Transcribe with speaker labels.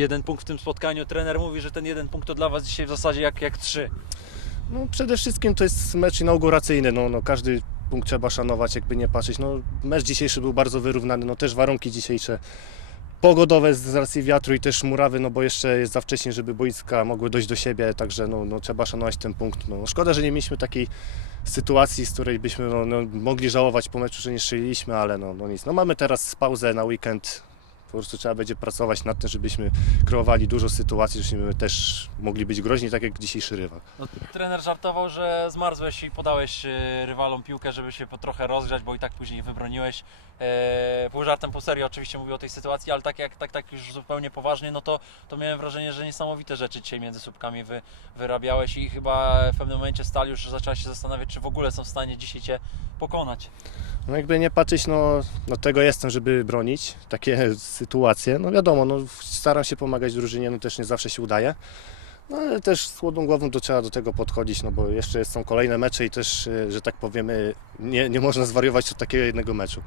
Speaker 1: Jeden punkt w tym spotkaniu. Trener mówi, że ten jeden punkt to dla Was dzisiaj w zasadzie jak, jak trzy.
Speaker 2: No, przede wszystkim to jest mecz inauguracyjny, no, no, każdy punkt trzeba szanować, jakby nie patrzeć. No, mecz dzisiejszy był bardzo wyrównany, no też warunki dzisiejsze pogodowe z racji wiatru i też murawy, no bo jeszcze jest za wcześnie, żeby boiska mogły dojść do siebie, także no, no, trzeba szanować ten punkt. No, szkoda, że nie mieliśmy takiej sytuacji, z której byśmy no, no, mogli żałować po meczu, że nie strzeliliśmy, ale no, no nic. No, mamy teraz pauzę na weekend, po prostu trzeba będzie pracować nad tym, żebyśmy kreowali dużo sytuacji, żebyśmy też mogli być groźni, tak jak dzisiejszy rywal.
Speaker 1: No, trener żartował, że zmarzłeś i podałeś e, rywalom piłkę, żeby się po trochę rozgrzać, bo i tak później wybroniłeś. E, pół żartem, pół serio oczywiście mówił o tej sytuacji, ale tak jak tak, tak już zupełnie poważnie, no to, to miałem wrażenie, że niesamowite rzeczy dzisiaj między słupkami wy, wyrabiałeś i chyba w pewnym momencie Stal już zaczęła się zastanawiać, czy w ogóle są w stanie dzisiaj Cię pokonać.
Speaker 2: No jakby nie patrzeć, no, no tego jestem, żeby bronić takie sytuacje. No wiadomo, no, staram się pomagać drużynie, no też nie zawsze się udaje. No ale też z chłodną głową to trzeba do tego podchodzić, no bo jeszcze są kolejne mecze i też, e, że tak powiemy, nie, nie można zwariować od takiego jednego meczu.